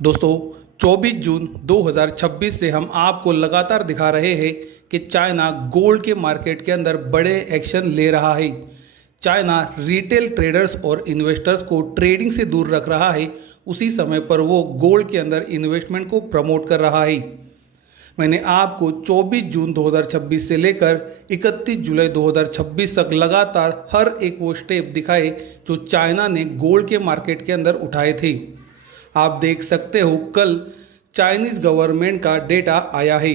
दोस्तों 24 जून 2026 से हम आपको लगातार दिखा रहे हैं कि चाइना गोल्ड के मार्केट के अंदर बड़े एक्शन ले रहा है। चाइना रिटेल ट्रेडर्स और इन्वेस्टर्स को ट्रेडिंग से दूर रख रहा है, उसी समय पर वो गोल्ड के अंदर इन्वेस्टमेंट को प्रमोट कर रहा है। मैंने आपको 24 जून 2026 से लेकर 31 जुलाई 2026 तक लगातार हर एक वो स्टेप दिखाए जो चाइना ने गोल्ड के मार्केट के अंदर उठाए थे। आप देख सकते हो कल चाइनीज़ गवर्नमेंट का डेटा आया है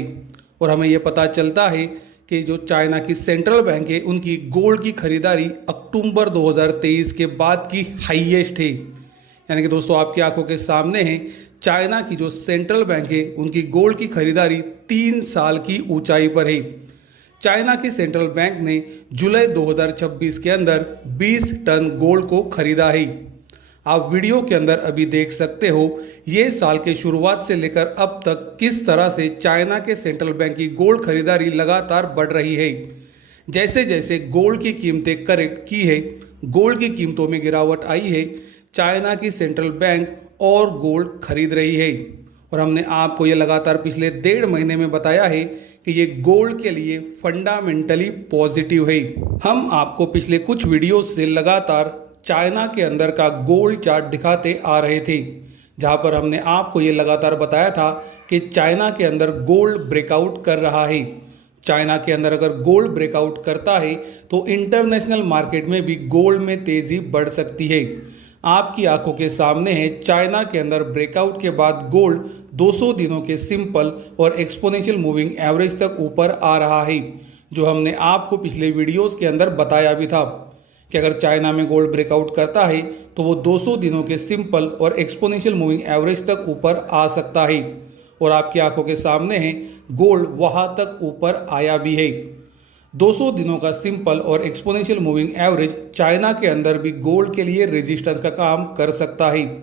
और हमें यह पता चलता है कि जो चाइना की सेंट्रल बैंक है उनकी गोल्ड की खरीदारी अक्टूबर 2023 के बाद की हाईएस्ट है। यानी कि दोस्तों आपकी आंखों के सामने है चाइना की जो सेंट्रल बैंक है उनकी गोल्ड की खरीदारी 3 साल की ऊंचाई पर है। चाइना की सेंट्रल बैंक ने जुलाई 2026 के अंदर 20 टन गोल्ड को खरीदा है। आप वीडियो के अंदर अभी देख सकते हो ये साल के शुरुआत से लेकर अब तक किस तरह से चाइना के सेंट्रल बैंक की गोल्ड खरीदारी लगातार बढ़ रही है। जैसे जैसे गोल्ड की कीमतें करेक्ट की है, गोल्ड की कीमतों में गिरावट आई है, चाइना की सेंट्रल बैंक और गोल्ड खरीद रही है। और हमने आपको ये लगातार पिछले 1.5 महीने में बताया है कि ये गोल्ड के लिए फंडामेंटली पॉजिटिव है। हम आपको पिछले कुछ वीडियो से लगातार चाइना के अंदर का गोल्ड चार्ट दिखाते आ रहे थे, जहां पर हमने आपको ये लगातार बताया था कि चाइना के अंदर गोल्ड ब्रेकआउट कर रहा है। चाइना के अंदर अगर गोल्ड ब्रेकआउट करता है तो इंटरनेशनल मार्केट में भी गोल्ड में तेजी बढ़ सकती है। आपकी आंखों के सामने है चाइना के अंदर ब्रेकआउट के बाद गोल्ड 200 दिनों के सिंपल और एक्सपोनेंशियल मूविंग एवरेज तक ऊपर आ रहा है, जो हमने आपको पिछले वीडियोस के अंदर बताया भी था कि अगर चाइना में गोल्ड ब्रेकआउट करता है तो वो 200 दिनों के सिंपल और एक्सपोनेंशियल मूविंग एवरेज तक ऊपर आ सकता है। और आपकी आंखों के सामने है गोल्ड वहां तक ऊपर आया भी है। 200 दिनों का सिंपल और एक्सपोनेंशियल मूविंग एवरेज चाइना के अंदर भी गोल्ड के लिए रेजिस्टेंस का काम कर सकता है।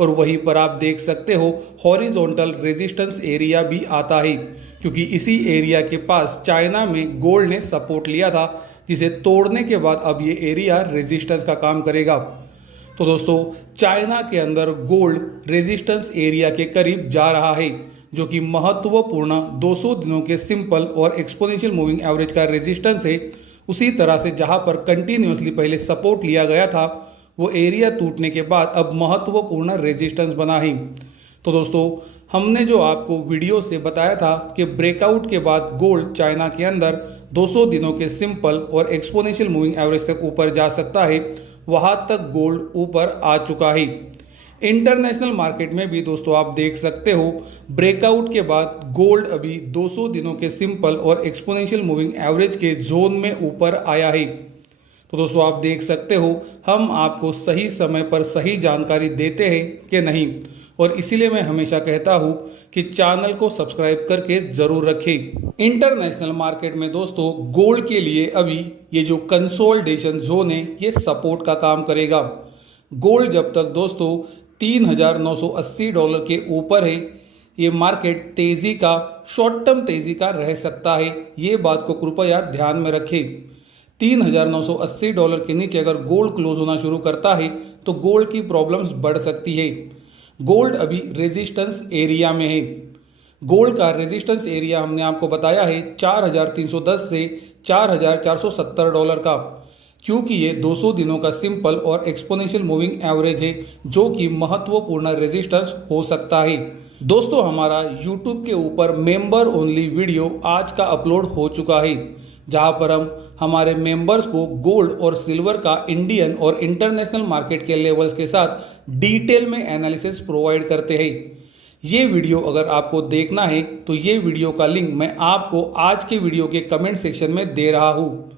और वहीं पर आप देख सकते हो हॉरिजॉन्टल रेजिस्टेंस एरिया भी आता है, क्योंकि इसी एरिया के पास चाइना में गोल्ड ने सपोर्ट लिया था, जिसे तोड़ने के बाद अब ये एरिया रेजिस्टेंस का काम करेगा। तो दोस्तों चाइना के अंदर गोल्ड रेजिस्टेंस एरिया के करीब जा रहा है, जो कि महत्वपूर्ण 200 दिनों के सिंपल और एक्सपोनेंशियल मूविंग एवरेज का रेजिस्टेंस है। उसी तरह से जहां पर कंटिन्यूसली पहले सपोर्ट लिया गया था, वो एरिया टूटने के बाद अब महत्वपूर्ण रेजिस्टेंस बना है। तो दोस्तों हमने जो आपको वीडियो से बताया था कि ब्रेकआउट के बाद गोल्ड चाइना के अंदर 200 दिनों के सिंपल और एक्सपोनेंशियल मूविंग एवरेज तक ऊपर जा सकता है, वहां तक गोल्ड ऊपर आ चुका है। इंटरनेशनल मार्केट में भी दोस्तों आप देख सकते हो ब्रेकआउट के बाद गोल्ड अभी 200 दिनों के सिंपल और एक्सपोनेंशियल मूविंग एवरेज के जोन में ऊपर आया है। तो दोस्तों आप देख सकते हो हम आपको सही समय पर सही जानकारी देते हैं कि नहीं, और इसीलिए मैं हमेशा कहता हूं कि चैनल को सब्सक्राइब करके जरूर रखें। इंटरनेशनल मार्केट में दोस्तों गोल्ड के लिए अभी ये जो कंसोलिडेशन जोन है ये सपोर्ट का काम करेगा। गोल्ड जब तक दोस्तों $3,980 के ऊपर है, ये मार्केट तेजी का शॉर्ट टर्म तेजी का रह सकता है। ये बात को कृपया ध्यान में रखें। $3,980 के नीचे अगर गोल्ड क्लोज होना शुरू करता है तो गोल्ड की प्रॉब्लम्स बढ़ सकती है। गोल्ड अभी रेजिस्टेंस एरिया में है। गोल्ड का रेजिस्टेंस एरिया हमने आपको बताया है 4,310 से $4,470 का, क्योंकि ये 200 दिनों का सिंपल और एक्सपोनेंशियल मूविंग एवरेज है, जो कि महत्वपूर्ण रेजिस्टेंस हो सकता है। दोस्तों हमारा यूट्यूब के ऊपर मेंबर ओनली वीडियो आज का अपलोड हो चुका है, जहां पर हम हमारे मेंबर्स को गोल्ड और सिल्वर का इंडियन और इंटरनेशनल मार्केट के लेवल्स के साथ डिटेल में एनालिसिस प्रोवाइड करते हैं। ये वीडियो अगर आपको देखना है तो ये वीडियो का लिंक मैं आपको आज के वीडियो के कमेंट सेक्शन में दे रहा हूँ।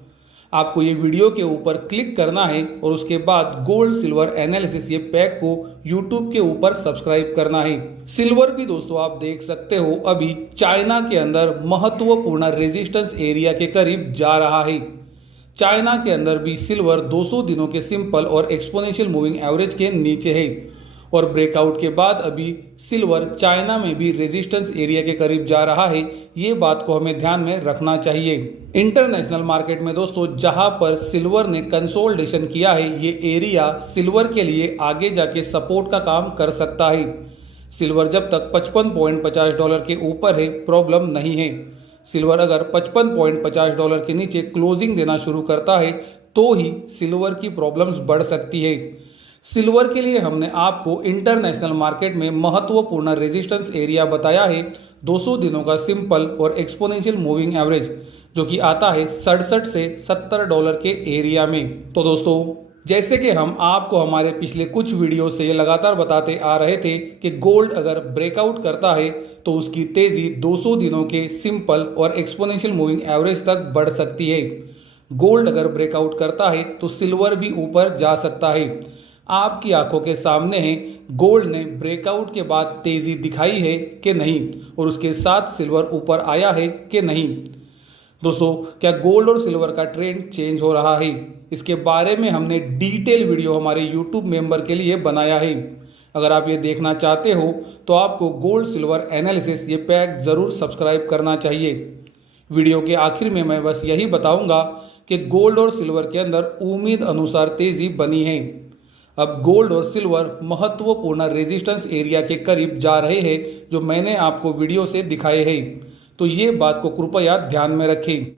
आपको ये वीडियो के ऊपर क्लिक करना है और उसके बाद गोल्ड सिल्वर एनालिसिस ये पैक को यूट्यूब के ऊपर सब्सक्राइब करना है। सिल्वर भी दोस्तों आप देख सकते हो अभी चाइना के अंदर महत्वपूर्ण रेजिस्टेंस एरिया के करीब जा रहा है। चाइना के अंदर भी सिल्वर 200 दिनों के सिंपल और एक्सपोनेंशियल मूविंग एवरेज के नीचे है, और ब्रेकआउट के बाद अभी सिल्वर चाइना में भी रेजिस्टेंस एरिया के करीब जा रहा है। ये बात को हमें ध्यान में रखना चाहिए। इंटरनेशनल मार्केट में दोस्तों जहां पर सिल्वर ने कंसोलिडेशन किया है, ये एरिया सिल्वर के लिए आगे जाके सपोर्ट का काम कर सकता है। सिल्वर जब तक $55.50 के ऊपर है प्रॉब्लम नहीं है। सिल्वर अगर $55.50 के नीचे क्लोजिंग देना शुरू करता है तो ही सिल्वर की प्रॉब्लम्स बढ़ सकती है। सिल्वर के लिए हमने आपको इंटरनेशनल मार्केट में महत्वपूर्ण रेजिस्टेंस एरिया बताया है 200 दिनों का सिंपल और एक्सपोनेंशियल मूविंग एवरेज, जो कि आता है 67 से $70 के एरिया में। तो दोस्तों, जैसे कि हम आपको हमारे पिछले कुछ वीडियो से ये लगातार बताते आ रहे थे कि गोल्ड अगर ब्रेकआउट करता है तो उसकी तेजी 200 दिनों के सिंपल और एक्सपोनेंशियल मूविंग एवरेज तक बढ़ सकती है। गोल्ड अगर ब्रेकआउट करता है तो सिल्वर भी ऊपर जा सकता है। आपकी आंखों के सामने है गोल्ड ने ब्रेकआउट के बाद तेजी दिखाई है कि नहीं, और उसके साथ सिल्वर ऊपर आया है कि नहीं। दोस्तों, क्या गोल्ड और सिल्वर का ट्रेंड चेंज हो रहा है? इसके बारे में हमने डिटेल वीडियो हमारे यूट्यूब मेंबर के लिए बनाया है। अगर आप ये देखना चाहते हो तो आपको गोल्ड सिल्वर एनालिसिस ये पैक ज़रूर सब्सक्राइब करना चाहिए। वीडियो के आखिर में मैं बस यही बताऊंगा कि गोल्ड और सिल्वर के अंदर उम्मीद अनुसार तेजी बनी है। अब गोल्ड और सिल्वर महत्वपूर्ण रेजिस्टेंस एरिया के करीब जा रहे हैं, जो मैंने आपको वीडियो से दिखाए हैं। तो ये बात को कृपया ध्यान में रखें।